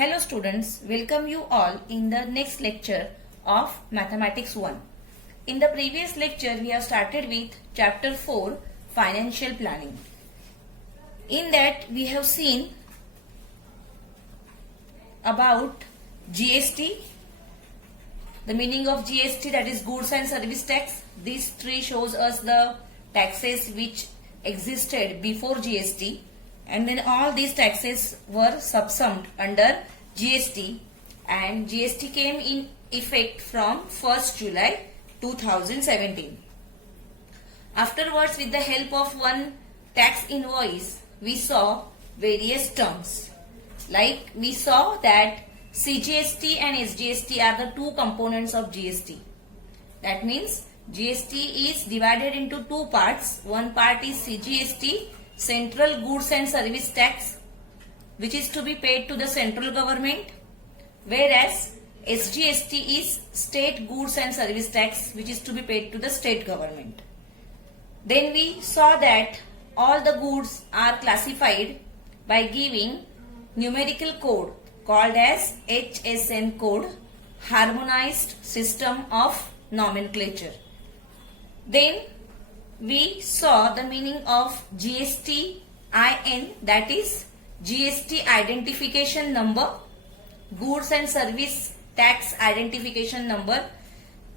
Hello students, welcome you all in the next lecture of Mathematics 1. In the previous lecture, we have started with chapter 4, Financial Planning. In that, we have seen about GST, the meaning of GST, that is Goods and Service Tax. These three shows us the taxes which existed before GST, and then all these taxes were subsumed under GST, and GST came in effect from 1st July 2017. Afterwards, with the help of one tax invoice, we saw various terms. Like we saw that CGST and SGST are the two components of GST. That means GST is divided into two parts. One part is CGST, Central Goods and Service Tax, which is to be paid to the central government, whereas SGST is State Goods and Service Tax, which is to be paid to the state government. Then we saw that all the goods are classified by giving numerical code called as HSN code, Harmonized System of Nomenclature. Then we saw the meaning of GST-IN, that is GST identification number, Goods and Service Tax identification number.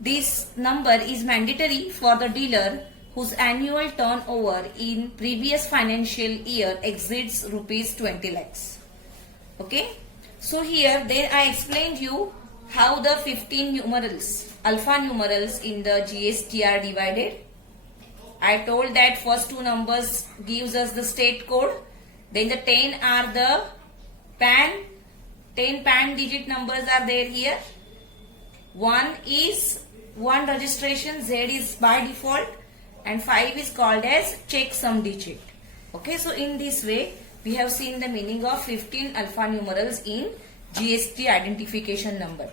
This number is mandatory for the dealer whose annual turnover in previous financial year exceeds rupees 20 lakhs. Okay. So here then I explained you how the 15 numerals, alpha numerals in the GST are divided. I told that first two numbers gives us the state code. Then the 10 are the PAN. 10 PAN digit numbers are there here. 1 is 1 registration, Z is by default, and 5 is called as checksum digit. Okay, so in this way we have seen the meaning of 15 alpha numerals in GST identification number.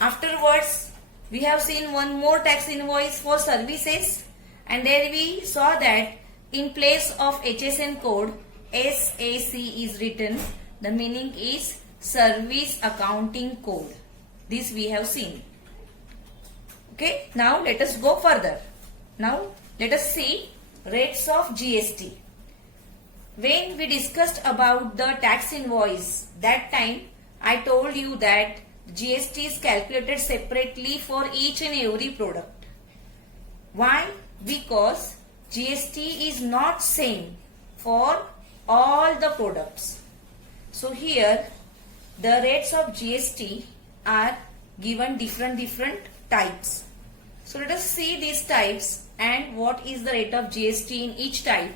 Afterwards, we have seen one more tax invoice for services, and there we saw that in place of HSN code, SAC is written. The meaning is Service Accounting Code. This we have seen. Okay, now let us go further. Now let us see rates of GST. When we discussed about the tax invoice, that time I told you that GST is calculated separately for each and every product. Why? Because GST is not same for all the products. So here the rates of GST are given different types. So let us see these types and what is the rate of GST in each type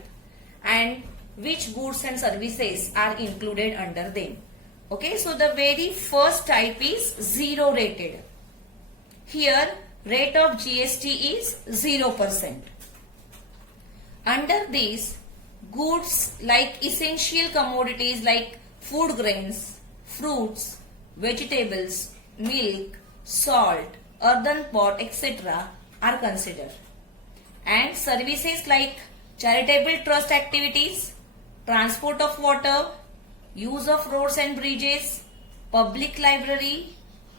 and which goods and services are included under them. Okay, so the very first type is zero rated. Here rate of GST is 0%. Under this, goods like essential commodities like food grains, fruits, vegetables, milk, salt, earthen pot, etc. are considered. And services like charitable trust activities, transport of water, use of roads and bridges, public library,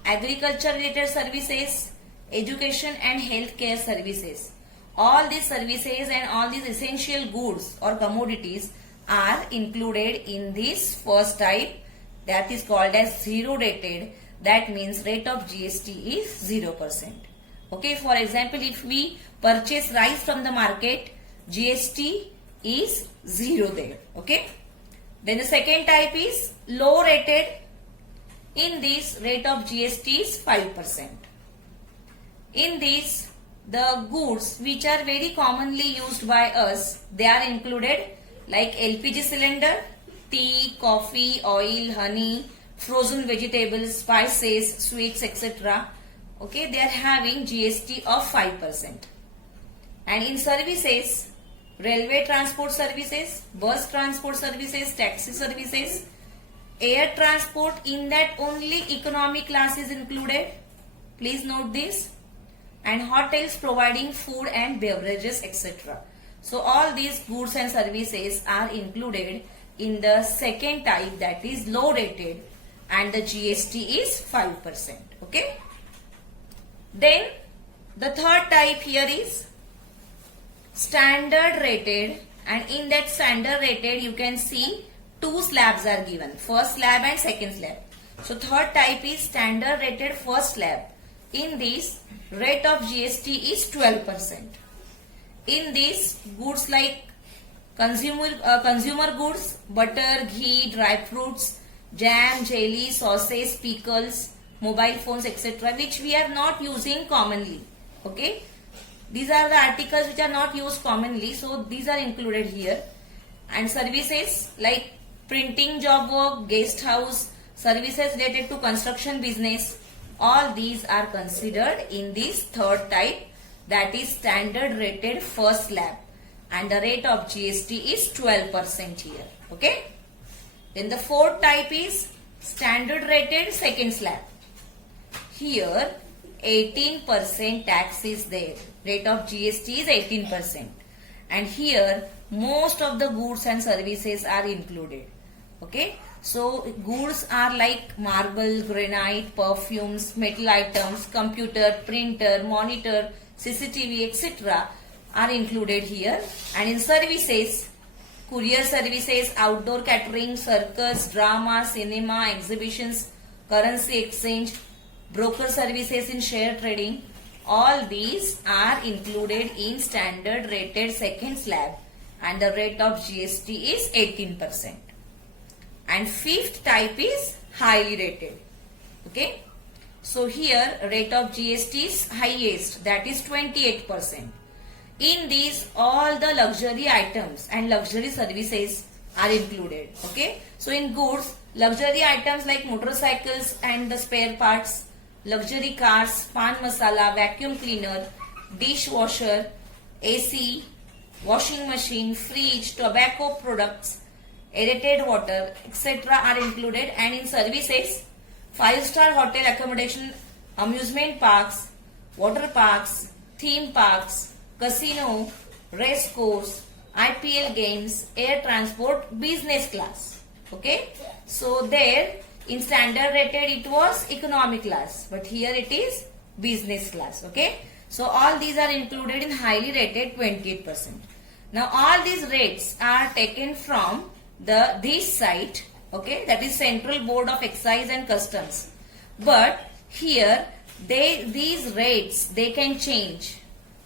agriculture related services, education and healthcare services. All these services and all these essential goods or commodities are included in this first type, that is called as zero rated. That means rate of GST is 0%. Okay, for example, if we purchase rice from the market, GST is 0 there. Okay. Then the second type is low rated. In this, rate of GST is 5%. In this, the goods which are very commonly used by us, they are included like LPG cylinder, tea, coffee, oil, honey, frozen vegetables, spices, sweets, etc. Okay, they are having GST of 5%. And in services, railway transport services, bus transport services, taxi services, air transport, in that only economy class is included. Please note this. And hotels providing food and beverages, etc. So all these goods and services are included in the second type, that is low rated. and the GST is 5%. Okay. Then the third type here is standard rated, and in that standard rated you can see two slabs are given, first slab and second slab. So third type is standard rated first slab. In this, rate of GST is 12%. In this, goods like consumer goods, butter, ghee, dry fruits, jam, jelly, sauces, pickles, mobile phones, etc., which we are not using commonly. Okay, these are the articles which are not used commonly, so these are included here. And services like printing job work, guest house, services related to construction business, all these are considered in this third type, that is standard rated first slab, and the rate of GST is 12% here. Okay. Then the fourth type is standard rated second slab. Here 18% tax is there. Rate of GST is 18%. And here most of the goods and services are included. Okay. So goods are like marble, granite, perfumes, metal items, computer, printer, monitor, CCTV, etc. are included here. And in services, courier services, outdoor catering, circus, drama, cinema, exhibitions, currency exchange, broker services in share trading, all these are included in standard rated second slab, and the rate of GST is 18%. And fifth type is highly rated. Okay. So here rate of GST is highest, that is 28%. In these, all the luxury items and luxury services are included. Okay. So in goods, luxury items like motorcycles and the spare parts, luxury cars, pan masala, vacuum cleaner, dishwasher, AC, washing machine, fridge, tobacco products, aerated water, etc. are included. And in services, 5-star hotel accommodation, amusement parks, water parks, theme parks, casino, race course, IPL games, air transport, business class. Okay. So there in standard rated it was economy class, but here it is business class. Okay. So all these are included in highly rated 28%. Now all these rates are taken from this site, okay, that is Central Board of Excise and Customs. But here these rates they can change.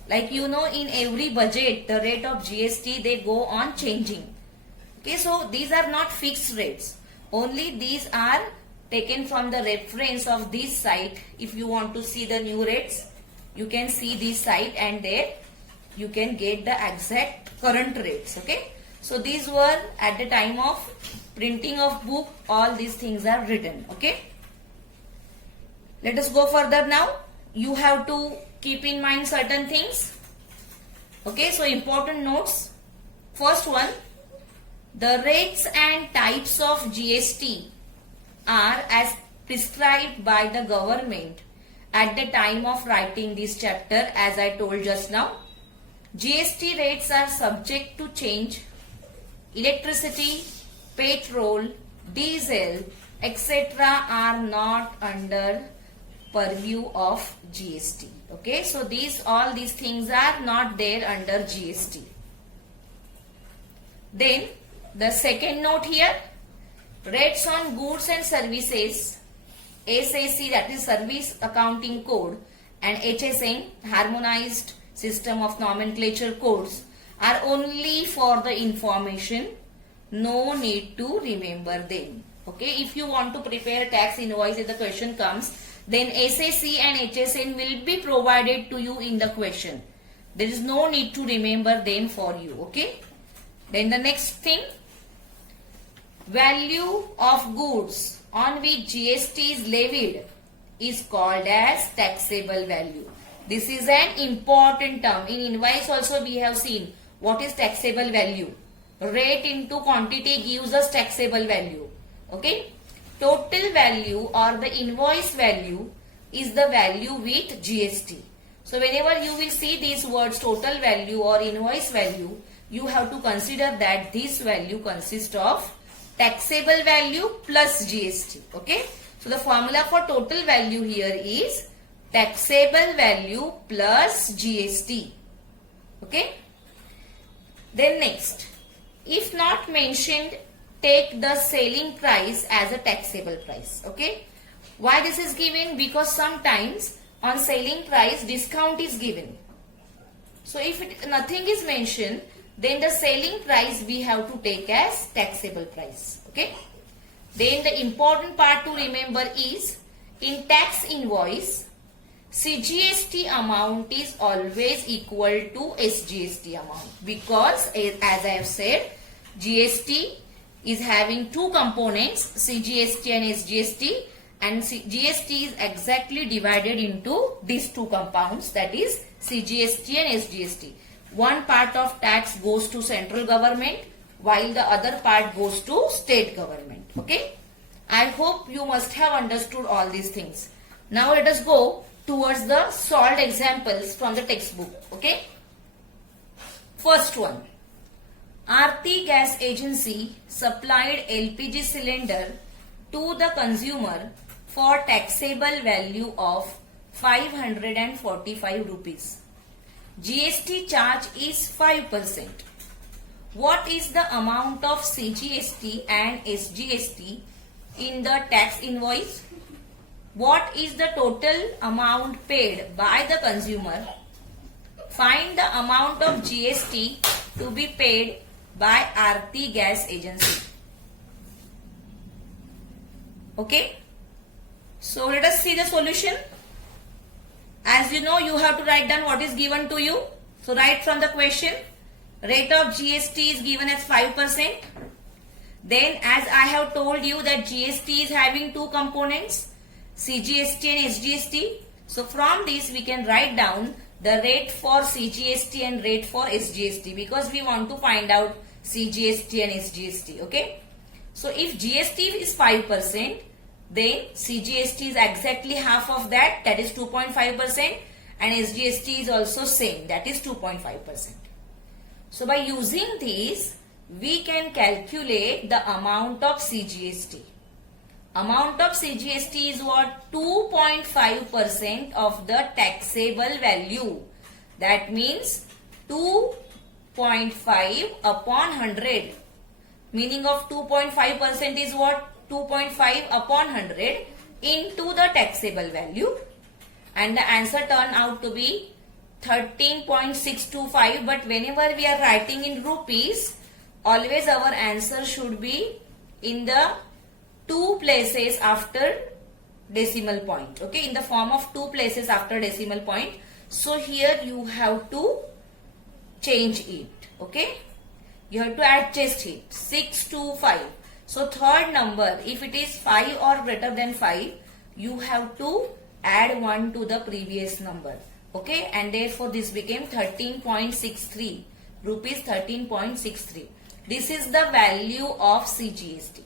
Like in every budget the rate of GST they go on changing. Okay, so these are not fixed rates. Only these are taken from the reference of this site. If you want to see the new rates, you can see this site, and there you can get the exact current rates. Okay. So these were at the time of printing of book, all these things are written. Okay. Let us go further now. You have to keep in mind certain things. Okay. So important notes. First one, the rates and types of GST are as prescribed by the government at the time of writing this chapter, as I told just now. GST rates are subject to change. Electricity, petrol, diesel, etc. are not under purview of GST. Okay, so all these things are not there under GST. Then the second note here, rates on goods and services, SAC, that is Service Accounting Code, and HSN, Harmonized System of Nomenclature Codes, are only for the information. No need to remember them. Okay, if you want to prepare a tax invoice, if the question comes, then SAC and HSN will be provided to you in the question. There is no need to remember them for you. Okay. Then the next thing, value of goods on which GST is levied is called as taxable value. This is an important term. In invoice also we have seen what is taxable value. Rate into quantity gives us taxable value. Okay. Total value or the invoice value is the value with GST. So whenever you will see these words total value or invoice value, you have to consider that this value consists of taxable value plus GST. Okay. So the formula for total value here is taxable value plus GST. Okay. Then next, if not mentioned, take the selling price as a taxable price. Okay. Why this is given? Because sometimes on selling price discount is given. So if nothing is mentioned, then the selling price we have to take as taxable price. Okay. Then the important part to remember is in tax invoice, CGST amount is always equal to SGST amount, because as I have said, GST is having two components, CGST and SGST, and GST is exactly divided into these two compounds, that is CGST and SGST. One part of tax goes to central government while the other part goes to state government. Okay. I hope you must have understood all these things. Now let us go towards the solved examples from the textbook. Okay. First one. Aarti Gas Agency supplied LPG cylinder to the consumer for taxable value of 545 rupees. GST charge is 5%. What is the amount of CGST and SGST in the tax invoice? What is the total amount paid by the consumer? Find the amount of GST to be paid by Aarti Gas Agency. Okay. So let us see the solution. As you know, you have to write down what is given to you. So write from the question. Rate of GST is given as 5%. Then as I have told you that GST is having two components, CGST and SGST. So from this we can write down the rate for CGST and rate for SGST, because we want to find out CGST and SGST. Okay. So if GST is 5%, then CGST is exactly half of that, that is 2.5%, and SGST is also same, that is 2.5%. So by using these, we can calculate the amount of CGST. Amount of CGST is what? 2.5% of the taxable value. That means 2.5 upon 100. Meaning of 2.5% is what? 2.5 upon 100 into the taxable value, and the answer turned out to be 13.625. But whenever we are writing in rupees, always our answer should be in the two places after decimal point. Okay, in the form of two places after decimal point. So here you have to change it. Okay, you have to adjust it. 625. So third number, if it is 5 or greater than 5, you have to add 1 to the previous number. Okay, and therefore this became 13.63 rupees. 13.63. This is the value of CGST.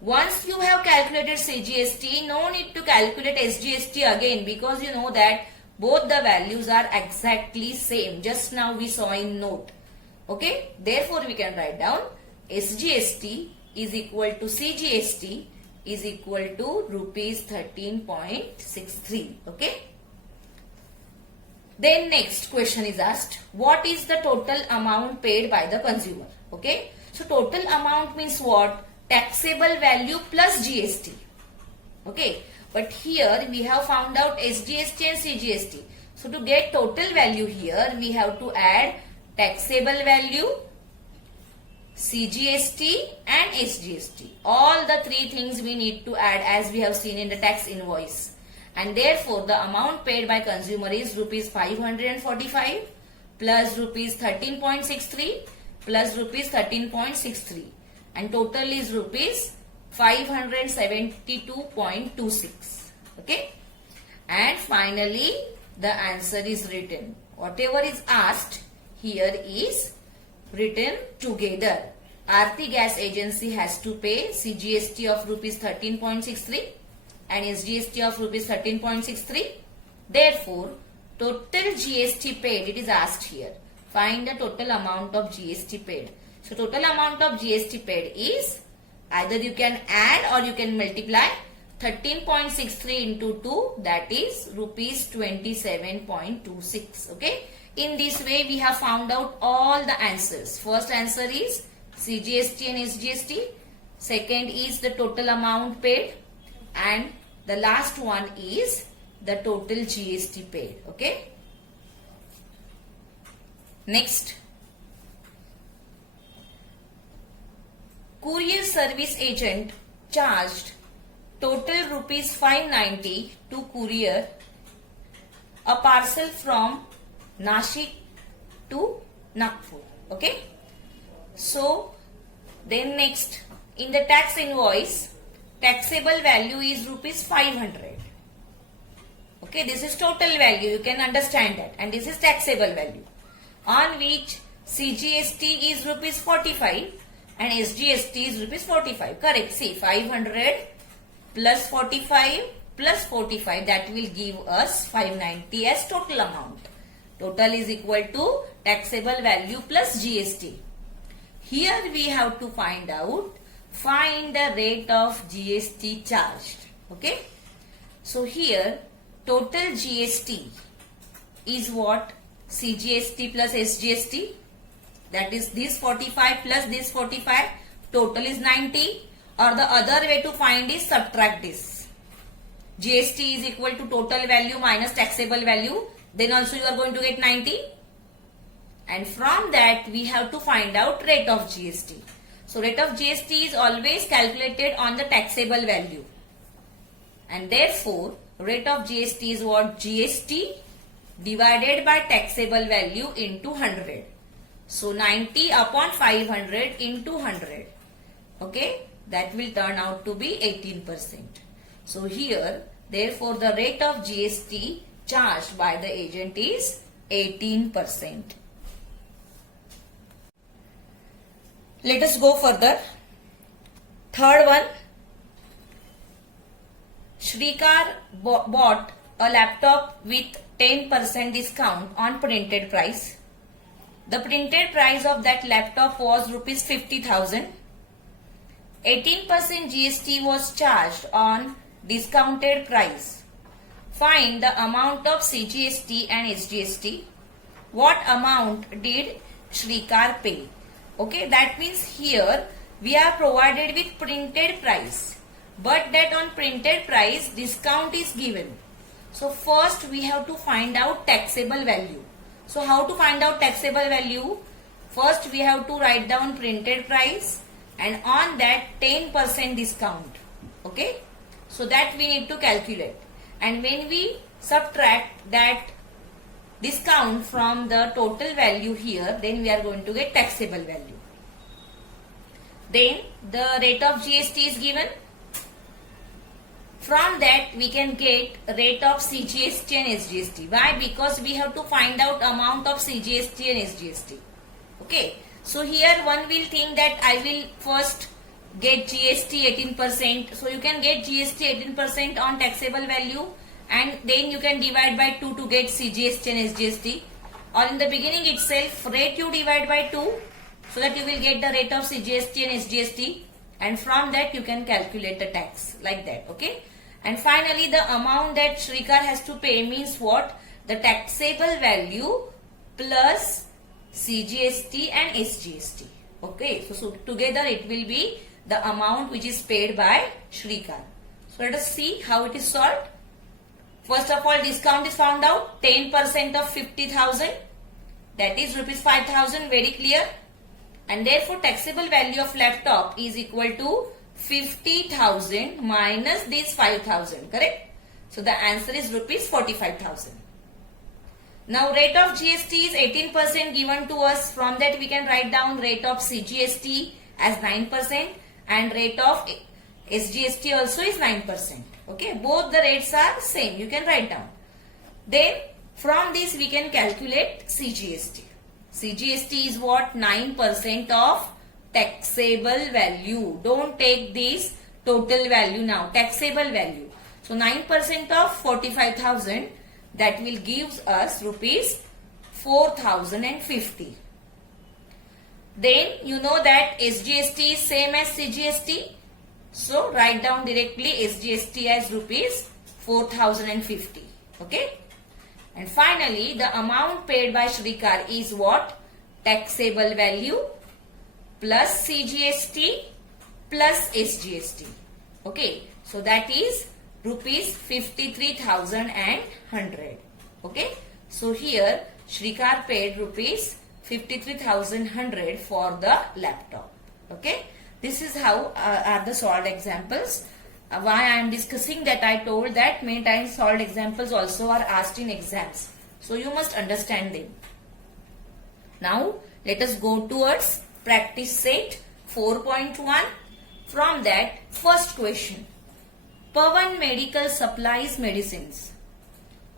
Once you have calculated CGST, no need to calculate SGST again, because you know that both the values are exactly same. Just now we saw in note. Okay, therefore we can write down SGST is equal to CGST is equal to rupees 13.63. Okay. Then next question is asked, what is the total amount paid by the consumer? Okay. So total amount means what? Taxable value plus GST. Okay. But here we have found out SGST and CGST. So to get total value here, we have to add taxable value, CGST and SGST. All the three things we need to add as we have seen in the tax invoice. And therefore the amount paid by consumer is rupees 545 plus rupees 13.63 plus rupees 13.63. And total is rupees 572.26. Okay. And finally the answer is written. Whatever is asked here is written together. Aarti Gas Agency has to pay CGST of rupees 13.63 and SGST of rupees 13.63. Therefore, total GST paid, it is asked here. Find the total amount of GST paid. So, total amount of GST paid is Either you can add or you can multiply 13.63 into 2, that is rupees 27.26. Okay. In this way we have found out all the answers. First answer is CGST and SGST. Second is the total amount paid. And the last one is the total GST paid. Okay. Next. Courier service agent charged total rupees 590 to courier a parcel from Nashik to Nagpur. Okay. So then next, in the tax invoice, taxable value is rupees 500. Okay, this is total value, you can understand that, and this is taxable value, on which CGST is rupees 45 and SGST is rupees 45. Correct. See, 500 plus 45 plus 45, that will give us 590 as total amount. Total is equal to taxable value plus GST. Here we have to find the rate of GST charged. Okay. So here total GST is what? CGST plus SGST. That is this 45 plus this 45. Total is 90. Or the other way to find is subtract this. GST is equal to total value minus taxable value. Then also you are going to get 90. And from that we have to find out rate of GST. So rate of GST is always calculated on the taxable value. And therefore rate of GST is what? GST divided by taxable value into 100. So 90 upon 500 into 100. Okay. That will turn out to be 18%. So here, therefore, the rate of GST charged by the agent is 18%. Let us go further. Third one, Shrikar bought a laptop with 10% discount on printed price. The printed price of that laptop was rupees 50,000. 18% GST was charged on discounted price. Find the amount of CGST and SGST. What amount did Shrikar pay? Okay, that means here we are provided with printed price, but that on printed price discount is given. So first we have to find out taxable value. So how to find out taxable value? First we have to write down printed price and on that 10% discount. Okay. So that we need to calculate. And when we subtract that discount from the total value here, then we are going to get taxable value. Then the rate of GST is given. From that we can get rate of CGST and SGST. Why? Because we have to find out amount of CGST and SGST. Okay. So here one will think that I will first get GST 18%. So you can get GST 18% on taxable value and then you can divide by 2 to get CGST and SGST. Or in the beginning itself rate you divide by 2 so that you will get the rate of CGST and SGST, and from that you can calculate the tax like that. Okay. And finally the amount that Shrikar has to pay means what? The taxable value plus CGST and SGST. Okay. So together it will be the amount which is paid by Shrikar. So let us see how it is solved. First of all, discount is found out. 10% of 50,000, that is rupees 5,000, very clear. And therefore taxable value of laptop is equal to 50,000 minus this 5,000, correct? So the answer is rupees 45,000. Now rate of GST is 18% given to us. From that we can write down rate of CGST as 9% and rate of SGST also is 9%. Okay, both the rates are same. You can write down. Then from this we can calculate CGST. CGST is what? 9% of taxable value. Don't take this total value now. Taxable value. So 9% of 45,000, that will give us rupees 4,050. Then you know that SGST is same as CGST. So write down directly SGST as rupees 4050. Okay. And finally, the amount paid by Shrikar is what? Taxable value plus CGST plus SGST. Okay. So that is rupees 53,100. Okay. So here Shrikar paid rupees 53,100 for the laptop. Okay. This is how are the solved examples. Why I am discussing that, I told that many times solved examples also are asked in exams. So you must understand them. Now let us go towards practice set 4.1. From that, first question. Pawan Medical supplies medicines.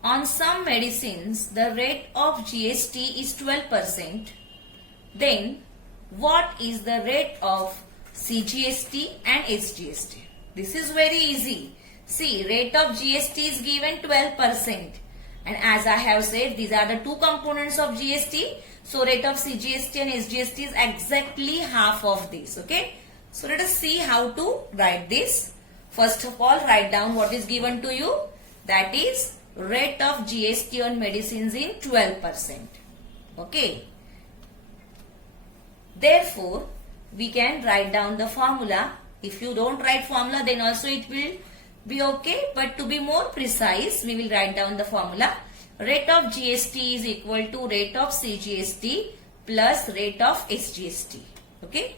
On some medicines, the rate of GST is 12%. Then, what is the rate of CGST and SGST? This is very easy. See, rate of GST is given 12%. And as I have said, these are the two components of GST. So, rate of CGST and SGST is exactly half of this. Okay. So, let us see how to write this. First of all, write down what is given to you. That is rate of GST on medicines in 12%. Okay. Therefore, we can write down the formula. If you don't write formula, then also it will be okay. But to be more precise, we will write down the formula. Rate of GST is equal to rate of CGST plus rate of SGST. Okay.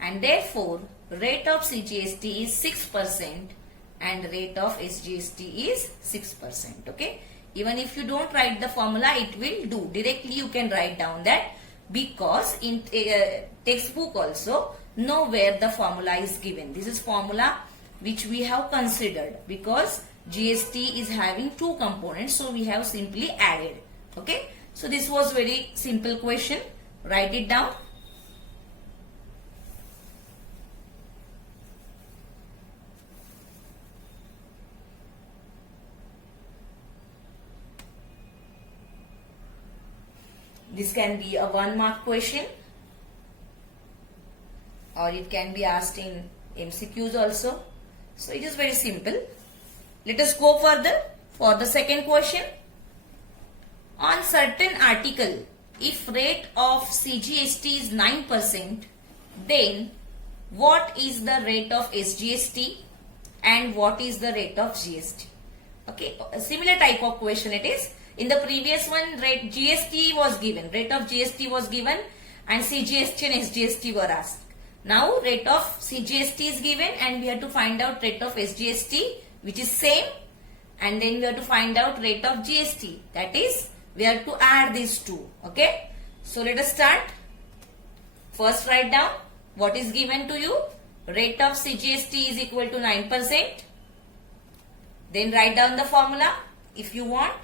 And therefore, rate of CGST is 6% and rate of SGST is 6%. Okay. Even if you don't write the formula, it will do. Directly you can write down that, because in textbook also nowhere the formula is given. This is formula which we have considered because GST is having two components, so we have simply added. Okay. So this was very simple question. Write it down. This can be a 1 mark question, or it can be asked in MCQs also. So it is very simple. Let us go further for the second question. On certain article, if rate of CGST is 9%, then what is the rate of SGST and what is the rate of GST? Okay, a similar type of question it is. In the previous one, rate GST was given, rate of GST was given, and CGST and SGST were asked. Now rate of CGST is given and we have to find out rate of SGST, which is same, and then we have to find out rate of GST. That is, we have to add these two. Okay. So let us start. First write down what is given to you. Rate of CGST is equal to 9%. Then write down the formula if you want.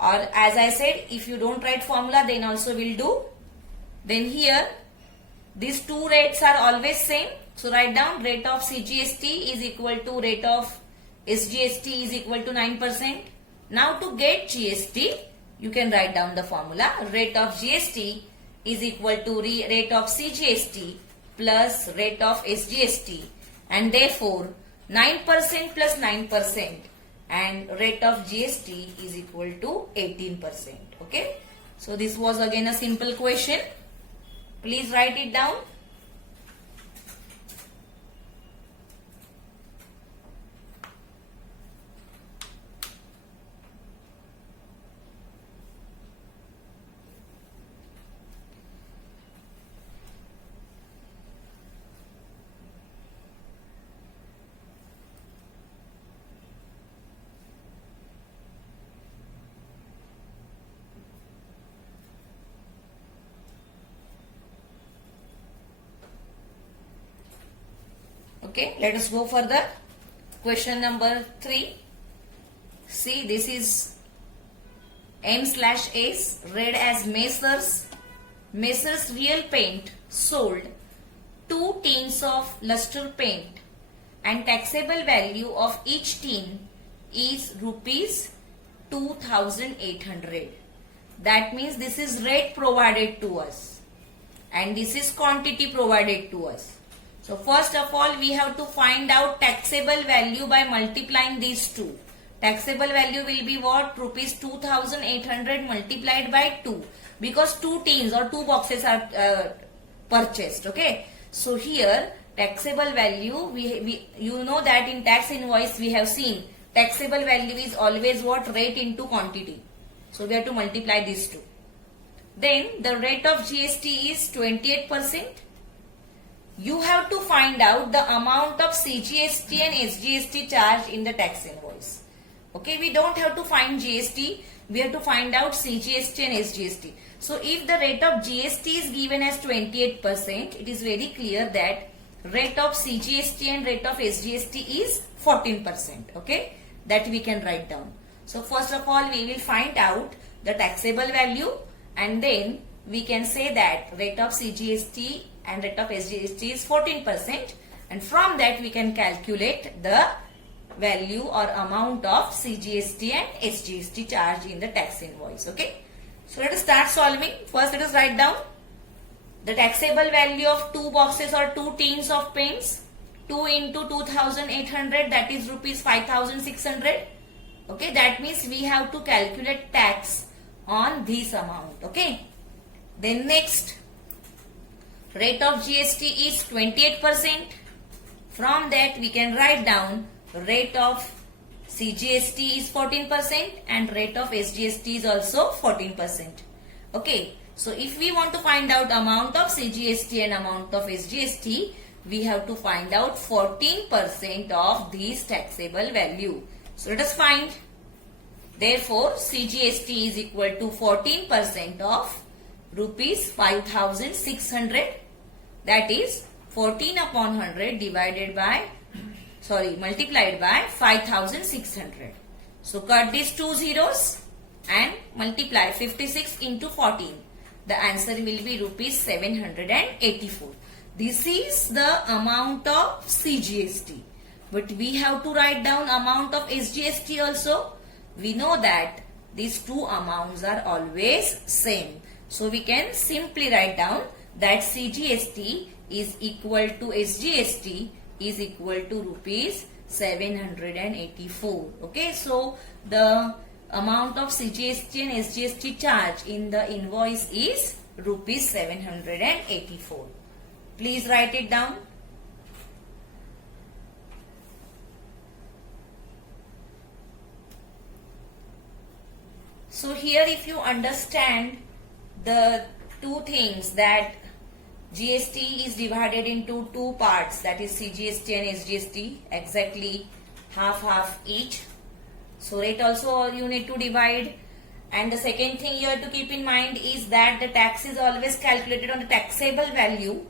Or as I said, if you don't write formula, then also will do. Then here, these two rates are always same. So write down rate of CGST is equal to rate of SGST is equal to 9%. Now to get GST, you can write down the formula. Rate of GST is equal to rate of CGST plus rate of SGST. And therefore, 9% plus 9%. And rate of GST is equal to 18%. Okay. So this was again a simple question. Please write it down. Okay, let us go further. Question number 3. See, this is M/S read as Messrs. Messrs Real Paint sold 2 tins of luster paint and taxable value of each tin is rupees 2,800. That means this is rate provided to us and this is quantity provided to us. So first of all, we have to find out taxable value by multiplying these two. Taxable value will be what? Rupees 2800 multiplied by 2, because 2 tins or 2 boxes are purchased. Okay. So here taxable value, we you know that in tax invoice we have seen taxable value is always what? Rate into quantity. So we have to multiply these two. Then the rate of GST is 28%. You have to find out the amount of CGST and SGST charged in the tax invoice. Okay, we don't have to find GST, we have to find out CGST and SGST. So if the rate of GST is given as 28%, it is very clear that rate of CGST and rate of SGST is 14%. Okay, that we can write down. So first of all, we will find out the taxable value, and then we can say that rate of CGST and rate of SGST is 14%, and from that we can calculate the value or amount of CGST and SGST charged in the tax invoice. Okay, so let us start solving. First let us write down the taxable value of 2 boxes or 2 tins of pens. 2 into 2800, that is rupees 5600. Okay, that means we have to calculate tax on this amount. Okay, then next, rate of GST is 28%. From that we can write down rate of CGST is 14% and rate of SGST is also 14%. Okay, so if we want to find out amount of CGST and amount of SGST, we have to find out 14% of this taxable value. So let us find. Therefore, CGST is equal to 14% of rupees 5600. That is 14 upon 100 divided by, multiplied by 5600. So cut these 2 zeros and multiply 56 into 14. The answer will be rupees 784. This is the amount of CGST. But we have to write down amount of SGST also. We know that these two amounts are always same. So we can simply write down that CGST is equal to SGST is equal to rupees 784. Okay, so the amount of CGST and SGST charge in the invoice is rupees 784. Please write it down. So here if you understand the two things, that GST is divided into 2 parts, that is CGST and SGST, exactly half each. So rate also you need to divide. And the second thing you have to keep in mind is that the tax is always calculated on the taxable value.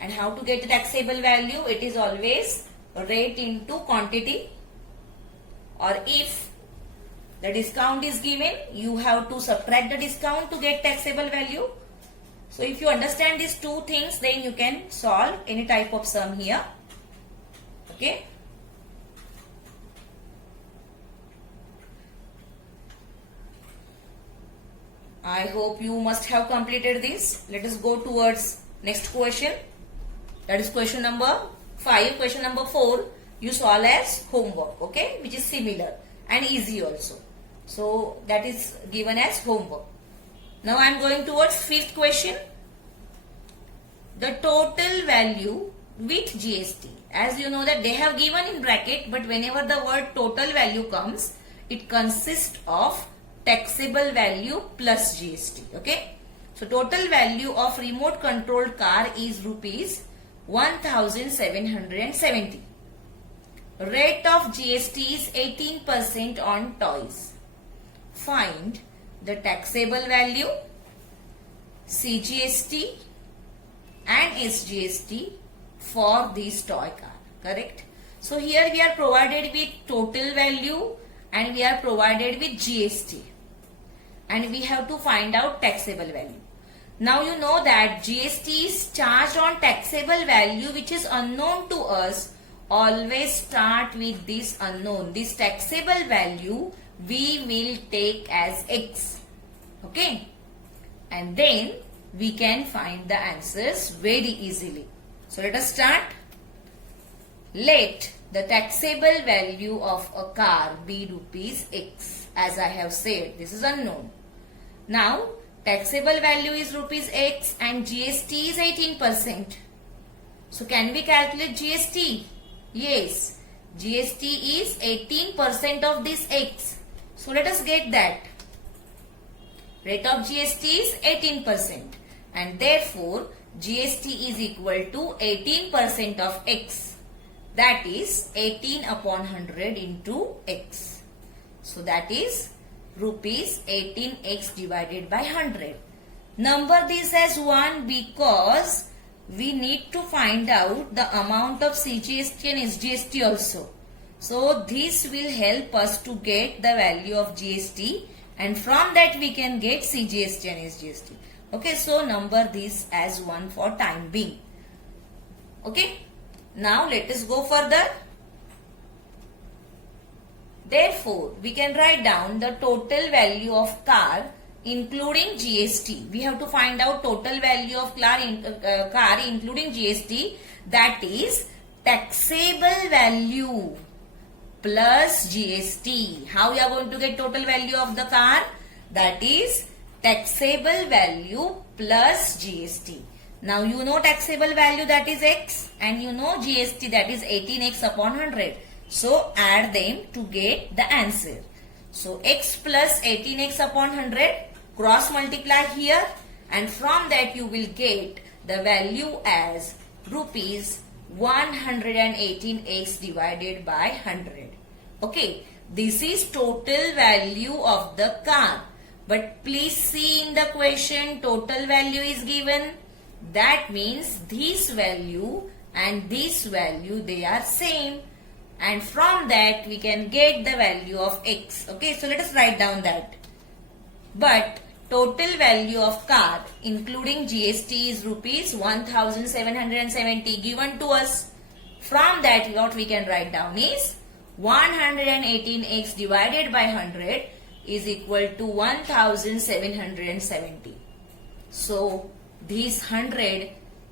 And how to get the taxable value? It is always rate into quantity, or if the discount is given, you have to subtract the discount to get taxable value. So if you understand these two things, then you can solve any type of sum here. Okay. I hope you must have completed this. Let us go towards next question. That is question number 5. Question number 4 you solve as homework. Okay, which is similar and easy also. So that is given as homework. Now I am going towards 5th question. The total value with GST. As you know that they have given in bracket, but whenever the word total value comes, it consists of taxable value plus GST. Okay. So total value of remote controlled car is rupees 1770. Rate of GST is 18% on toys. Find the taxable value, CGST and SGST for this toy car. Correct? So here we are provided with total value and we are provided with GST. And we have to find out taxable value. Now you know that GST is charged on taxable value which is unknown to us. Always start with this unknown. This taxable value we will take as X. Okay. And then we can find the answers very easily. So let us start. Let the taxable value of a car be rupees X. As I have said, this is unknown. Now, taxable value is rupees X and GST is 18%. So can we calculate GST? Yes, GST is 18% of this X. So let us get that. Rate of GST is 18% and therefore GST is equal to 18% of X. That is 18 upon 100 into X. So that is rupees 18X divided by 100. Number this as 1 because we need to find out the amount of CGST and SGST also. So this will help us to get the value of GST and from that we can get CGST and SGST. Okay, so number this as 1 for time being. Okay, now let us go further. Therefore, we can write down the total value of car including GST. We have to find out total value of car including GST, that is taxable value plus GST. How we are going to get total value of the car? That is taxable value plus GST. Now you know taxable value, that is X, and you know GST, that is 18X upon 100. So add them to get the answer. So X plus 18X upon 100, cross multiply here, and from that you will get the value as rupees 118X divided by 100. Okay, this is total value of the car. But please see in the question, total value is given. That means this value and this value, they are same. And from that we can get the value of X. Okay, so let us write down that. But total value of car including GST is rupees 1770 given to us. From that what we can write down is 118X divided by 100 is equal to 1770. So this 100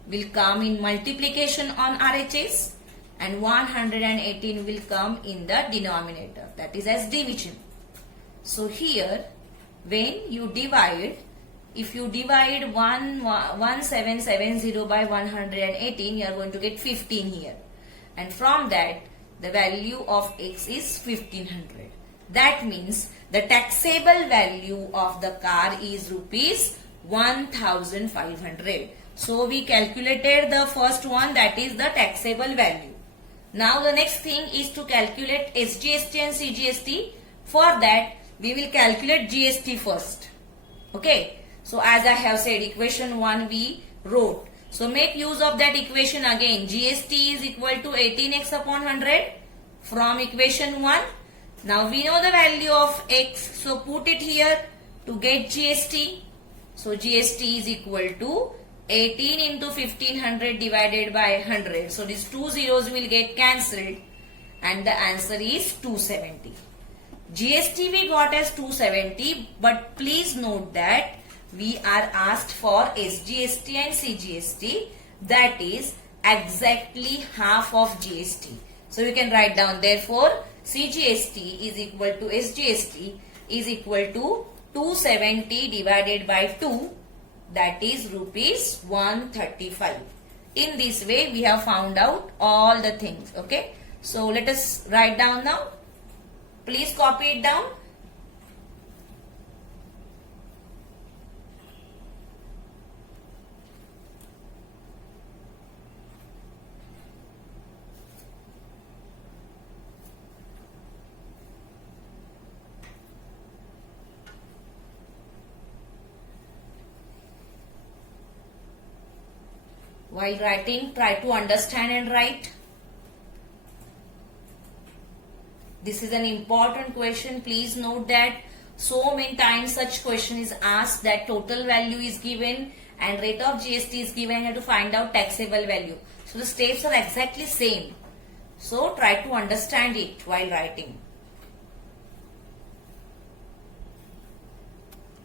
will come in multiplication on RHS and 118 will come in the denominator, that is as division. So here when you divide, if you divide 1770 by 118, you are going to get 15 here. And from that the value of X is 1500. That means the taxable value of the car is rupees 1500. So we calculated the first one, that is the taxable value. Now the next thing is to calculate SGST and CGST. For that we will calculate GST first. Okay. So as I have said, equation 1 we wrote. So make use of that equation again. GST is equal to 18X upon 100 from equation 1. Now we know the value of X. So put it here to get GST. So GST is equal to 18 into 1500 divided by 100. So these two zeros will get cancelled and the answer is 270. GST we got as 270, but please note that we are asked for SGST and CGST, that is exactly half of GST. So we can write down, therefore CGST is equal to SGST is equal to 270 divided by 2, that is rupees 135. In this way we have found out all the things. Okay, so let us write down now. Please copy it down. While writing, try to understand and write. This is an important question. Please note that so many times such question is asked that total value is given and rate of GST is given. You have to find out taxable value. So the steps are exactly same. So try to understand it while writing.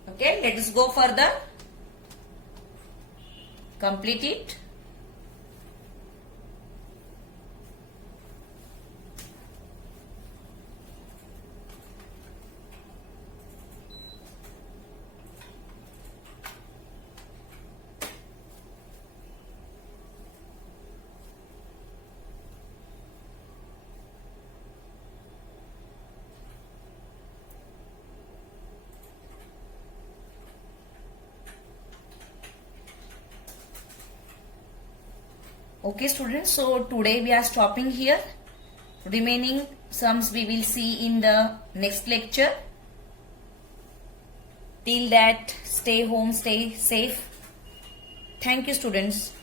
Okay, let us go further. Complete it. Okay students, so today we are stopping here. Remaining sums we will see in the next lecture. Till that, stay home, stay safe. Thank you students.